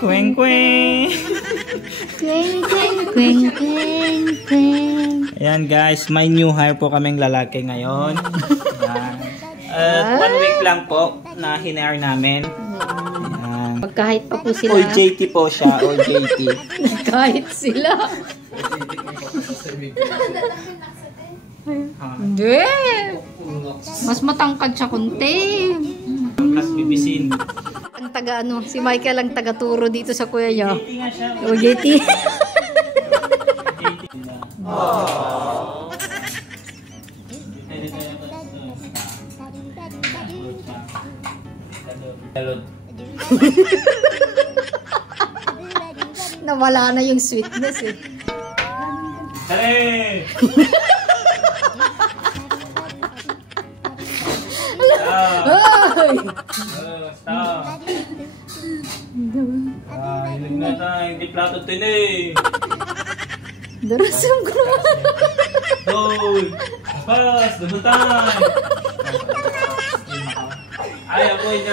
Kweng kweng. Kweng kweng kweng kweng kweng. Ayan guys, may new hire po kaming lalaki ngayon. Ayan. 1 week lang po na hinire namin. Ayan. Kahit pa po sila. OJT po siya, OJT. Kahit sila. Hindi. Mas matangkad siya kunti. Mas bibisin. Ang taga ano, si Michael ang taga-turo dito sa kuya niya. OJT nga siya. OJT. Nawala na yung sweetness eh. Hey! Ay! Basta. Hilig na tayo. Hindi plato din eh. Darasam ko naman. Hoy! Pas! Dubutan! Ay, ako, hindi